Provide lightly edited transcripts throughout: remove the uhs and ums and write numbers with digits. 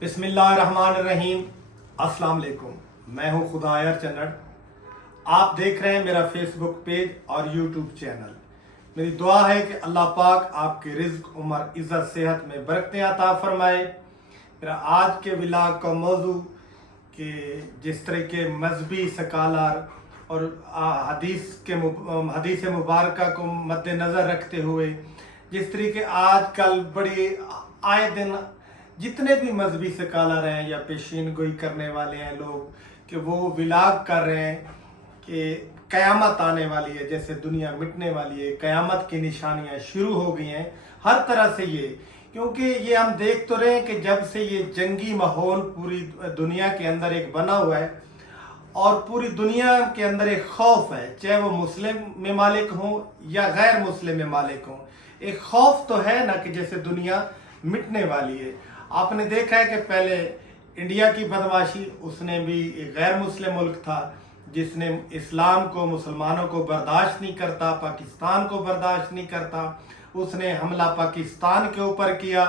बिस्मिल्लाहिर्रहमानिर्रहीम। अस्सलाम वालेकुम। मैं हूं खुदायर चन्नड़। आप देख रहे हैं मेरा फेसबुक पेज और यूट्यूब चैनल। मेरी दुआ है कि अल्लाह पाक आपके रिज्क, उम्र, इज़्ज़त, सेहत में बरकतें अता फरमाए। मेरा आज के व्लॉग का मौजू कि जिस तरह के मजहबी स्कॉलर और हदीस मुबारक को मद्देनज़र रखते हुए जिस तरीके आजकल बड़ी आए दिन जितने भी मजहबी स्कॉलर हैं या पेशीन गोई करने वाले हैं लोग कि वो व्लॉग कर रहे हैं कि क़यामत आने वाली है, जैसे दुनिया मिटने वाली है, क़यामत की निशानियां शुरू हो गई हैं हर तरह से। ये क्योंकि ये हम देख तो रहे हैं कि जब से ये जंगी माहौल पूरी दुनिया के अंदर एक बना हुआ है और पूरी दुनिया के अंदर एक खौफ है, चाहे वो मुस्लिम ममालिक हों या गैर मुस्लिम ममालिक हों, एक खौफ तो है ना कि जैसे दुनिया मिटने वाली है। आपने देखा है कि पहले इंडिया की बदमाशी, उसने भी एक गैर मुस्लिम मुल्क था जिसने इस्लाम को, मुसलमानों को बर्दाश्त नहीं करता, पाकिस्तान को बर्दाश्त नहीं करता, उसने हमला पाकिस्तान के ऊपर किया।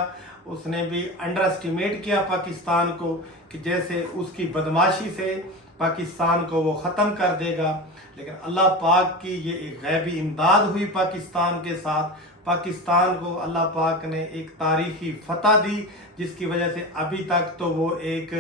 उसने भी अंडर एस्टिमेट किया पाकिस्तान को कि जैसे उसकी बदमाशी से पाकिस्तान को वो ख़त्म कर देगा। लेकिन अल्लाह पाक की ये एक गैबी इमदाद हुई पाकिस्तान के साथ। पाकिस्तान को अल्लाह पाक ने एक तारीखी फतह दी जिसकी वजह से अभी तक तो वो एक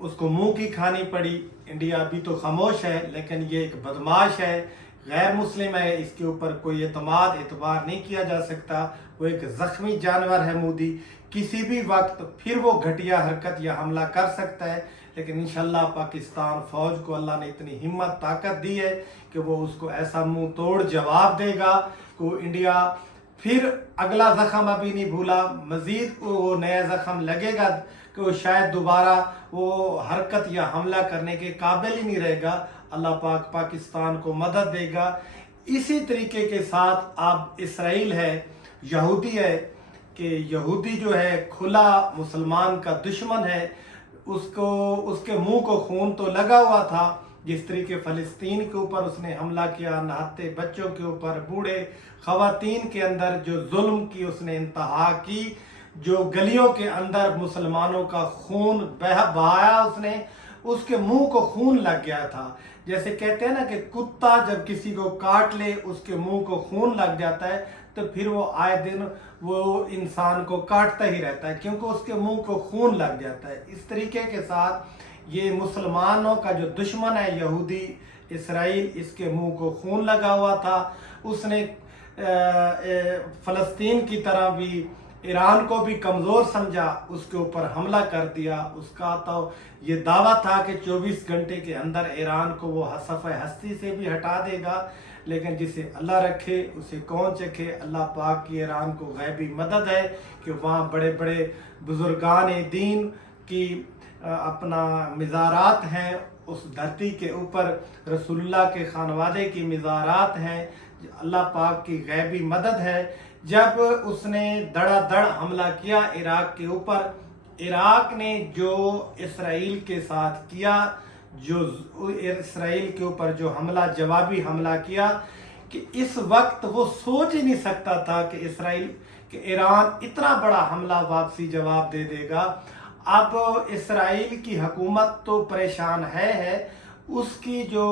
उसको मुंह की खानी पड़ी। इंडिया अभी तो खामोश है, लेकिन ये एक बदमाश है, गैर मुस्लिम है, इसके ऊपर कोई एतबार नहीं किया जा सकता। वो एक ज़ख्मी जानवर है मोदी, किसी भी वक्त फिर वो घटिया हरकत या हमला कर सकता है। लेकिन इंशाल्लाह पाकिस्तान फ़ौज को अल्लाह ने इतनी हिम्मत ताकत दी है कि वो उसको ऐसा मुंह तोड़ जवाब देगा कि इंडिया फिर अगला ज़ख़म अभी नहीं भूला, मज़ीद वो नया ज़ख़म लगेगा कि वो शायद दोबारा वो हरकत या हमला करने के काबिल ही नहीं रहेगा। अल्लाह पाक पाकिस्तान को मदद देगा। इसी तरीके के साथ अब इसराइल है, यहूदी है कि यहूदी जो है खुला मुसलमान का दुश्मन है। उसको उसके मुंह को खून तो लगा हुआ था। जिस तरीके फ़लस्तीन के ऊपर उसने हमला किया, नहाते बच्चों के ऊपर, बूढ़े ख़वातीन के अंदर जो जुल्म की उसने इंतहा की, जो गलियों के अंदर मुसलमानों का खून बहाया उसने, उसके मुंह को खून लग गया था। जैसे कहते हैं ना कि कुत्ता जब किसी को काट ले उसके मुंह को खून लग जाता है तो फिर वो आए दिन वो इंसान को काटता ही रहता है क्योंकि उसके मुंह को खून लग जाता है। इस तरीके के साथ ये मुसलमानों का जो दुश्मन है यहूदी इसराइल, इसके मुंह को खून लगा हुआ था। उसने फ़लस्तीन की तरह भी ईरान को भी कमज़ोर समझा, उसके ऊपर हमला कर दिया। उसका तो ये दावा था कि 24 घंटे के अंदर ईरान को वो सफ़े हस्ती से भी हटा देगा। लेकिन जिसे अल्लाह रखे उसे कौन चखे। अल्लाह पाक की ईरान को गैबी मदद है कि वहाँ बड़े बड़े बुजुर्गान दीन की अपना मज़ारात हैं, उस धरती के ऊपर रसूलुल्लाह के खानवादे की मज़ारात हैं। अल्लाह पाक की गैबी मदद है। जब उसने धड़ाधड़ हमला किया इराक के ऊपर, इराक ने जो इसराइल के साथ किया, जो इसराइल के ऊपर जो हमला, जवाबी हमला किया कि इस वक्त वो सोच ही नहीं सकता था कि इसराइल कि ईरान इतना बड़ा हमला वापसी जवाब दे देगा। अब इसराइल की हुकूमत तो परेशान है, उसकी जो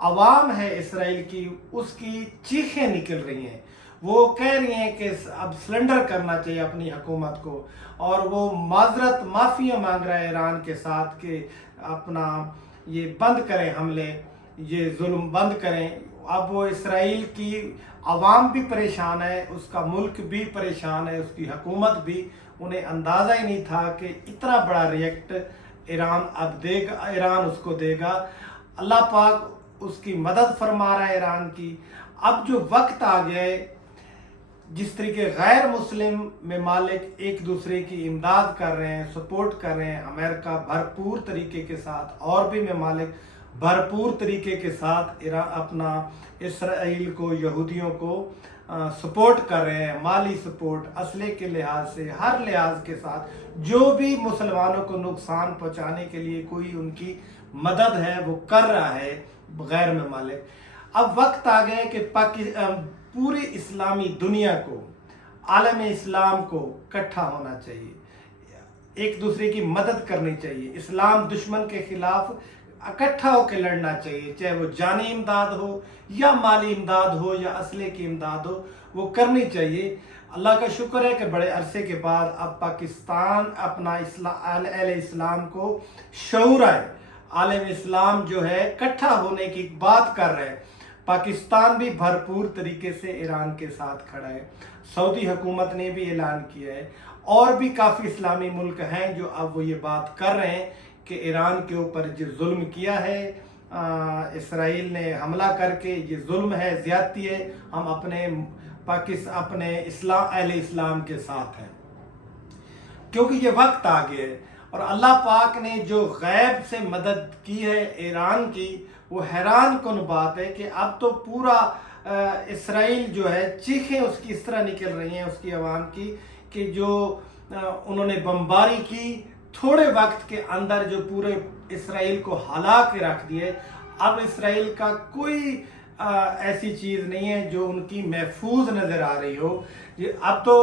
अवाम है इसराइल की, उसकी चीखें निकल रही हैं। वो कह रही हैं कि अब सरेंडर करना चाहिए अपनी हुकूमत को, और वो माजरत माफ़ी मांग रहा है ईरान के साथ कि अपना ये बंद करें हमले, ये जुल्म बंद करें। अब वो इसराइल की अवाम भी परेशान है, उसका मुल्क भी परेशान है, उसकी हुकूमत भी। उन्हें अंदाज़ा ही नहीं था कि इतना बड़ा रिएक्ट ईरान अब देगा, ईरान उसको देगा। अल्लाह पाक उसकी मदद फरमा रहा है ईरान की। अब जो वक्त आ गया है, जिस तरीके गैर मुस्लिम ममालिक एक दूसरे की इमदाद कर रहे हैं, सपोर्ट कर रहे हैं, अमेरिका भरपूर तरीके के साथ और भी ममालिक भरपूर तरीके के साथ अपना इसराइल को, यहूदियों को सपोर्ट कर रहे हैं, माली सपोर्ट, असले के लिहाज से, हर लिहाज के साथ जो भी मुसलमानों को नुकसान पहुंचाने के लिए कोई उनकी मदद है वो कर रहा है गैर ममालिक। अब वक्त आ गए कि पूरी इस्लामी दुनिया को आलम इस्लाम को इकट्ठा होना चाहिए, एक दूसरे की मदद करनी चाहिए, इस्लाम दुश्मन के खिलाफ इकट्ठा होकर लड़ना चाहिए, चाहे वो जानी इमदाद हो या माली इमदाद हो या असले की इमदाद हो, वो करनी चाहिए। अल्लाह का शुक्र है कि बड़े अरसे के बाद अब पाकिस्तान अपना अहले इस्लाम को शऊर आए, आलम इस्लाम जो है इकट्ठा होने की बात कर रहे हैं। पाकिस्तान भी भरपूर तरीके से ईरान के साथ खड़ा है, सऊदी हुकूमत ने भी ऐलान किया है, और भी काफ़ी इस्लामी मुल्क हैं जो अब वो ये बात कर रहे हैं कि ईरान के ऊपर जो जुल्म किया है इसराइल ने हमला करके, ये जुल्म है, ज़्यादती है, हम अपने अहले इस्लाम के साथ हैं, क्योंकि ये वक्त आ गया है। और अल्लाह पाक ने जो गैब से मदद की है ईरान की, वो हैरान कुन बात है कि अब तो पूरा इसराइल जो है, चीखें उसकी इस तरह निकल रही हैं उसकी आवाम की कि जो उन्होंने बमबारी की, थोड़े वक्त के अंदर जो पूरे इसराइल को हला के रख दिए। अब इसराइल का कोई ऐसी चीज़ नहीं है जो उनकी महफूज नज़र आ रही हो। अब तो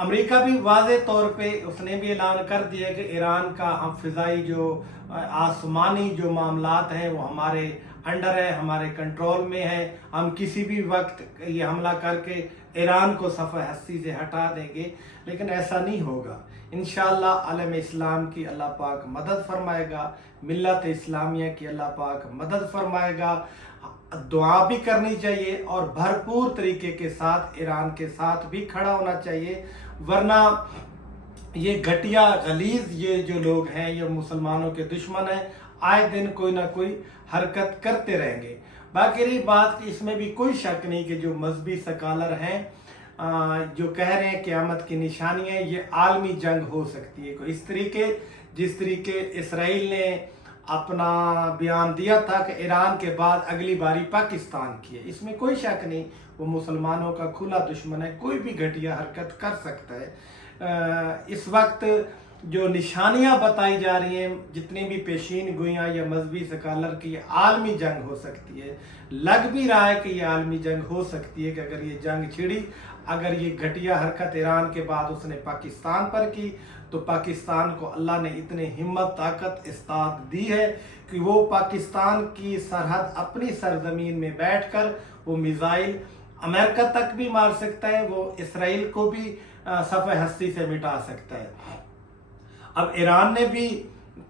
अमेरिका भी वाज़े तौर पे उसने भी ऐलान कर दिया कि ईरान का हम फ़िज़ाई जो आसमानी जो मामलात हैं वो हमारे अंडर है, हमारे कंट्रोल में है, हम किसी भी वक्त ये हमला करके ईरान को सफ़े हस्ती से हटा देंगे। लेकिन ऐसा नहीं होगा। इंशाअल्लाह आलम इस्लाम की अल्लाह पाक मदद फरमाएगा, मिल्लत इस्लामिया की अल्लाह पाक मदद फरमाएगा। दुआ भी करनी चाहिए और भरपूर तरीके के साथ ईरान के साथ भी खड़ा होना चाहिए, वरना ये घटिया गलीज ये जो लोग हैं, ये मुसलमानों के दुश्मन हैं, आए दिन कोई ना कोई हरकत करते रहेंगे। बाकी रही बात कि इसमें भी कोई शक नहीं कि जो मजहबी सकालर हैं जो कह रहे हैं क़यामत की निशानी है, ये आलमी जंग हो सकती है। इस तरीके जिस तरीके इसराइल ने अपना बयान दिया था कि ईरान के बाद अगली बारी पाकिस्तान की है, इसमें कोई शक नहीं, वो मुसलमानों का खुला दुश्मन है, कोई भी घटिया हरकत कर सकता है। इस वक्त जो निशानियां बताई जा रही हैं, जितनी भी पेशीन गोइयाँ या मजहबी सकालर की, आलमी जंग हो सकती है। लग भी रहा है कि ये आलमी जंग हो सकती है कि अगर ये जंग छिड़ी, अगर ये घटिया हरकत ईरान के बाद उसने पाकिस्तान पर की, तो पाकिस्तान को अल्लाह ने इतनी हिम्मत, ताकत, इस्तात दी है कि वो पाकिस्तान की सरहद अपनी सरजमीन में बैठकर वो मिसाइल अमेरिका तक भी मार सकता है, वो इसराइल को भी सफ़े हस्ती से मिटा सकता है। अब ईरान ने भी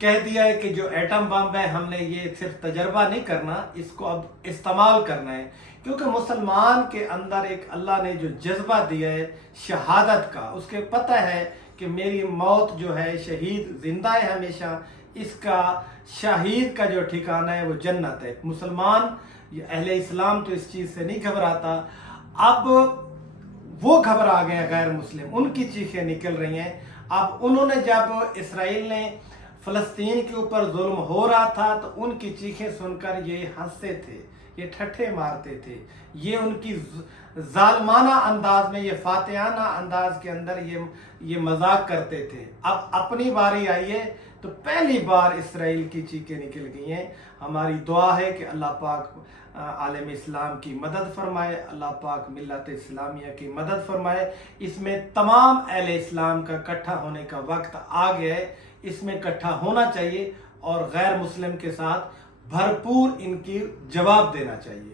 कह दिया है कि जो एटम बम है, हमने ये सिर्फ तजर्बा नहीं करना, इसको अब इस्तेमाल करना है, क्योंकि मुसलमान के अंदर एक अल्लाह ने जो जज्बा दिया है शहादत का, उसके पता है कि मेरी मौत जो है, शहीद जिंदा है हमेशा, इसका शहीद का जो ठिकाना है वो जन्नत है। मुसलमान अहले इस्लाम तो इस चीज़ से नहीं घबराता, अब वो घबरा गए गैर मुस्लिम, उनकी चीखें निकल रही हैं। अब उन्होंने जब इसराइल ने फ़लस्तीन के ऊपर जुल्म हो रहा था तो उनकी चीखें सुनकर ये हंसते थे, ये ठट्ठे मारते थे, ये उनकी जालमाना अंदाज में, ये फातिहाना अंदाज के अंदर ये मजाक करते थे। अब अपनी बारी आई है तो पहली बार इसराइल की चीखें निकल गई हैं। हमारी दुआ है कि अल्लाह पाक आलम इस्लाम की मदद फरमाए, अल्लाह पाक मिल्लत इस्लामिया की मदद फरमाए। इसमें तमाम अहले इस्लाम का इकट्ठा होने का वक्त आ गया है, इसमें इकट्ठा होना चाहिए और गैर मुस्लिम के साथ भरपूर इनकी जवाब देना चाहिए।